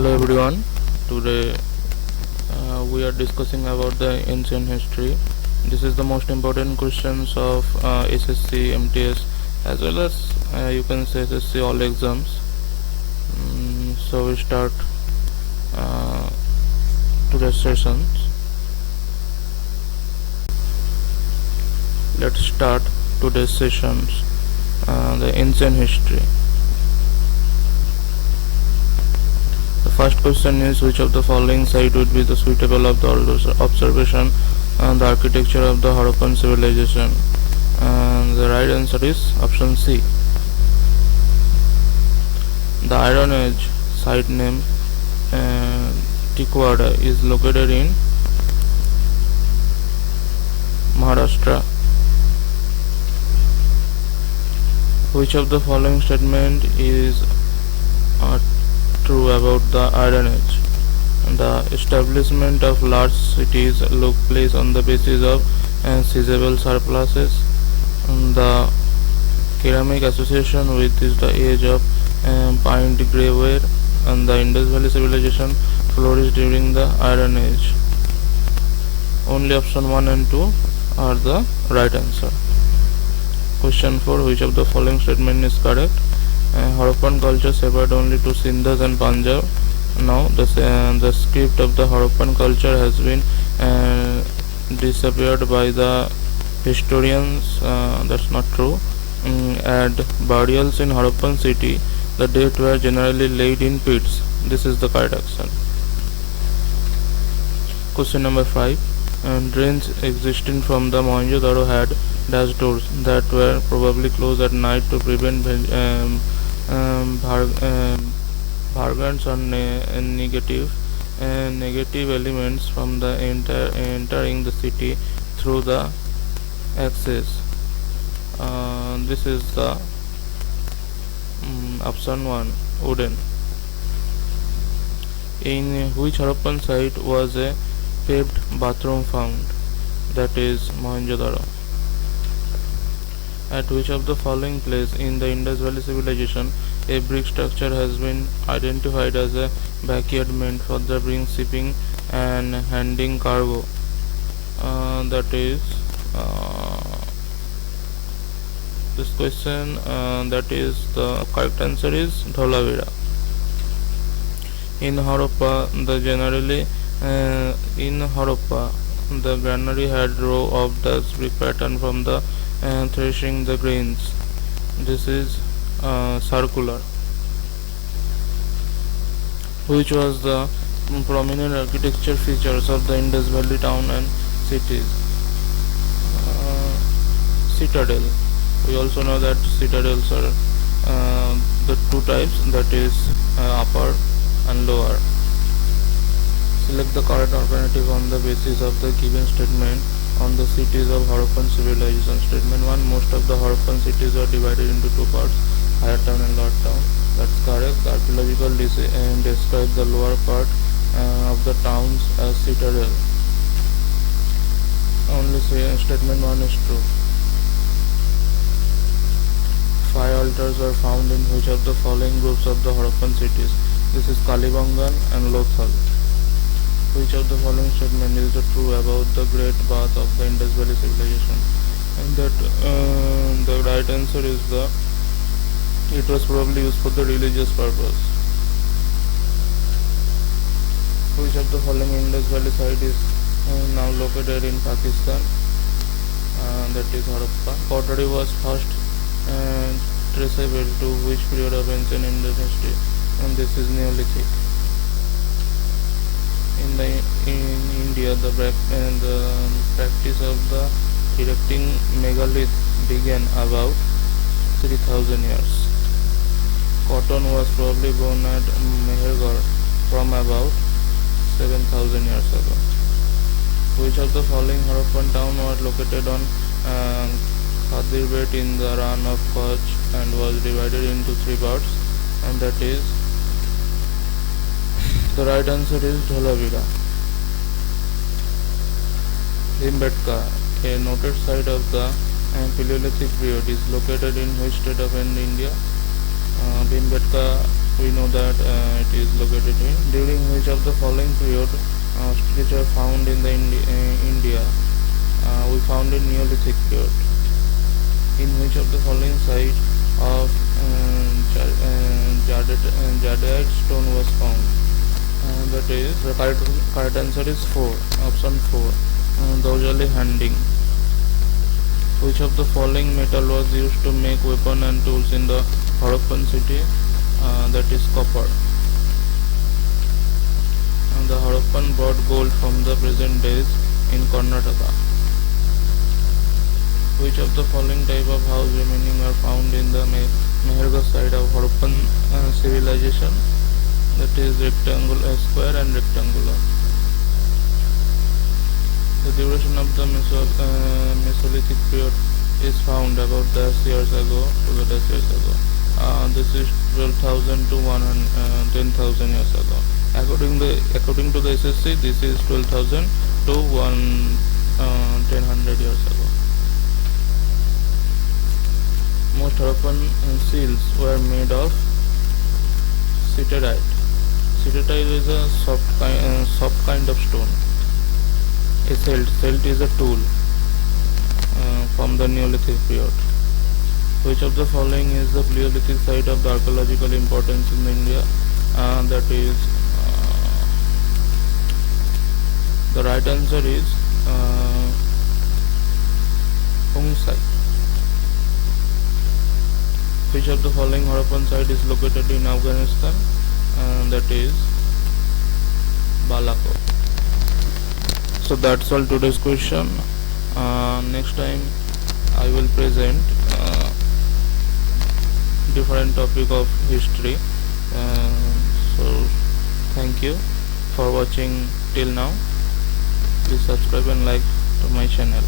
Hello everyone. Today we are discussing about the ancient history. This is the most important questions of SSC MTS as well as you can say SSC all exams. So we start uh, today's sessions. Let's start today's sessions. The ancient history. The first question is, which of the following site would be the suitable of the observation and the architecture of the Harappan civilization? And the right answer is option C. The Iron Age site name Tikwada is located in Maharashtra. Which of the following statement is true about the Iron Age? The establishment of large cities took place on the basis of seizable surpluses. The ceramic association with the age of pine grey ware, and the Indus Valley civilization flourished during the Iron Age. Only option 1 and 2 are the right answer. Question 4. Which of the following statement is correct? Harappan culture suffered only to Sindhs and Punjab. Now the script of the Harappan culture has been disappeared by the historians. That's not true. At burials in Harappan city, the dead were generally laid in pits. This is the correct answer. Question number 5. Drains existing from the Mohenjo-daro had dash doors that were probably closed at night to prevent vagrants or negative elements from the entering the city through the access. This is the option 1, wooden. In which Harappan site was a paved bathroom found? That is Mohenjo-daro. At which of the following place in the Indus Valley civilization a brick structure has been identified as a backyard meant for the shipping and handling cargo? That is this question. That is the correct answer is Dholavira. In Harappa, the granary had row of dust brick pattern from the threshing the grains. This is circular. Which was the prominent architecture features of the Indus Valley town and cities? Citadel. We also know that citadels are the two types, that is upper and lower. Select the correct alternative on the basis of the given statement on the cities of Harappan civilization. Statement 1. Most of the Harappan cities are divided into two parts, higher town and lower town. That's correct. The archaeological describe the lower part of the towns as citadel. Only statement 1 is true. 5 altars were found in which of the following groups of the Harappan cities? This is Kalibangan and Lothal. Which of the following statement is the true about the Great Bath of the Indus Valley civilization? And that the right answer is it was probably used for the religious purpose. Which of the following Indus Valley site is now located in Pakistan? That is Harappa. Pottery was first traceable to which period of ancient Indus history? And this is Neolithic. In India, the practice of the erecting megalith began about 3000 years. Cotton was probably grown at Mehergarh from about 7000 years ago. Which of the following Harappan town was located on Khadirbet in the Rann of Kutch and was divided into 3 parts? And that is the right answer is Dholavira. Bhimbetka, a noted site of the Paleolithic period, is located in which state of India? Bhimbetka we know that it is located in. During which of the following period ostrich are found in the India? We found in Neolithic period. In which of the following site of jadeite stone was found? That is, the correct answer is 4. Option 4. Dojali handing. Which of the following metal was used to make weapon and tools in the Harappan city? That is copper. And the Harappan brought gold from the present days in Karnataka. Which of the following type of house remaining are found in the Mehergarh side of Harappan civilization? That is rectangular, square and rectangular. The duration of the Mesolithic period is found about dash years ago to the dash years ago. This is 12,000 to 10,000 years ago. According to the SSC, this is 12,000 to 1000 years ago. Most Harappan seals were made of citarite. Citarite is a soft kind of stone. A celt is a tool from the Neolithic period. Which of the following is the Paleolithic site of the archaeological importance in India? That is, the right answer is Hung site. Which of the following Harappan site is located in Afghanistan? That is Balakot. So that's all today's question. Next time I will present different topic of history. So thank you for watching till now. Please subscribe and like to my channel.